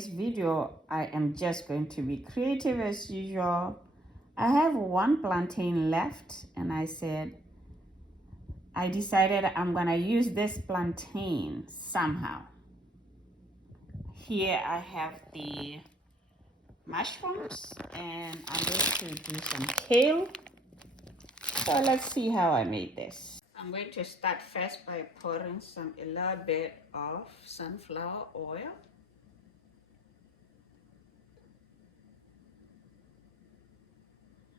today's video, I am just going to be creative as usual. I have one plantain left and I decided I'm gonna use this plantain somehow. Here I have the mushrooms and I'm going to do some kale. So let's see how I made this. I'm going to start first by pouring a little bit of sunflower oil.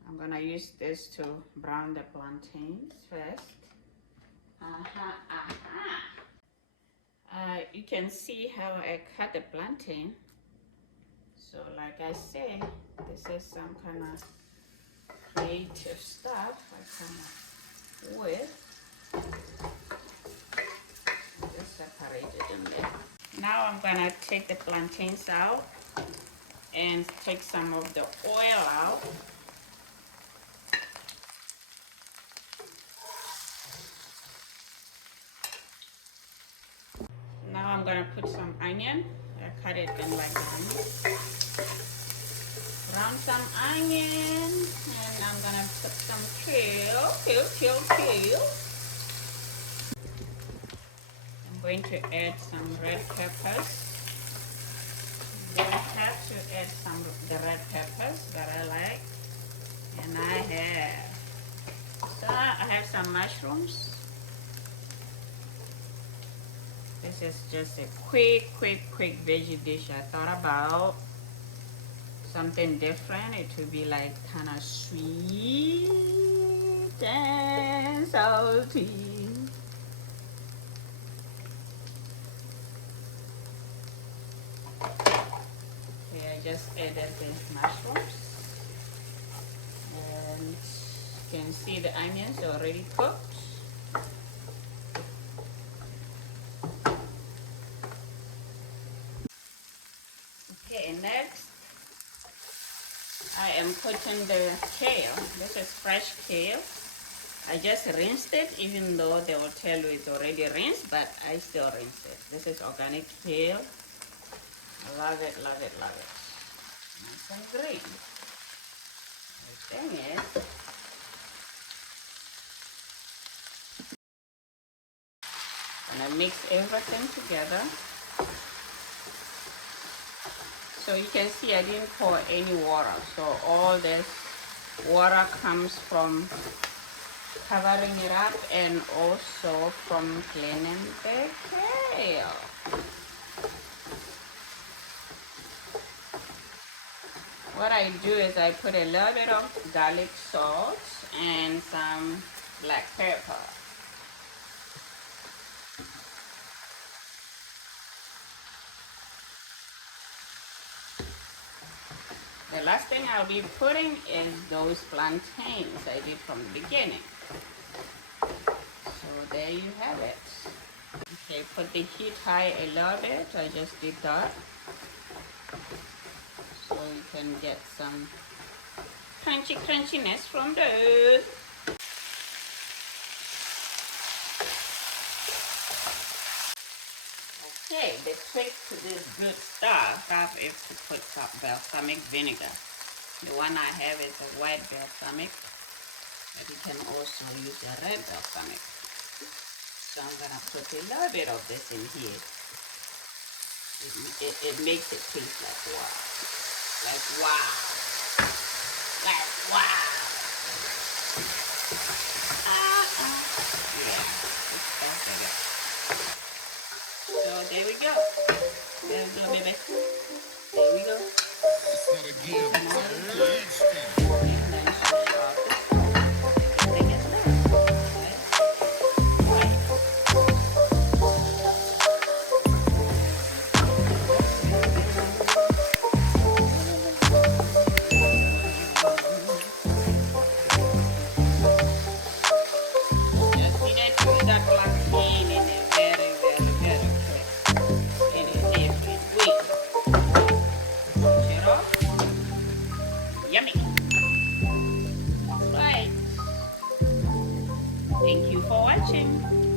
I'm gonna use this to brown the plantains first. You can see how I cut the plantain. So like I say, this is some kind of creative stuff I come up with. Just separate it in there. Now I'm gonna take the plantains out and take some of the oil out. Now I'm gonna put some onion. I cut it in like this. Brown some onion, and I'm gonna put some kale. I'm going to add some red peppers. I have to add some of the red peppers that I like, and I have some mushrooms. This is just a quick veggie dish. I thought about something different. It would be like kind of sweet and salty. Okay, I just added the mushrooms. And you can see the onions already cooked. Okay, next I am putting the kale. This is fresh kale. I just rinsed it, even though they will tell you it's already rinsed, but I still rinse it. This is organic kale. I love it. Nice and green. The thing is, I'm gonna mix everything together. So you can see I didn't pour any water. So all this water comes from covering it up and also from cleaning the kale. What I do is I put a little bit of garlic salt and some black pepper. The last thing I'll be putting is those plantains I did from the beginning. So there you have it. Okay, put the heat high a little bit. I just did that. So you can get some crunchiness from those. Okay, the trick to this good stuff is to put some balsamic vinegar. The one I have is a white balsamic, but you can also use a red balsamic. So I'm gonna put a little bit of this in here. It makes it taste like wow. Like wow. Like wow. Yeah, it's perfect. So there we go. There we go, baby. There we go. Yummy. Right. Thank you for watching.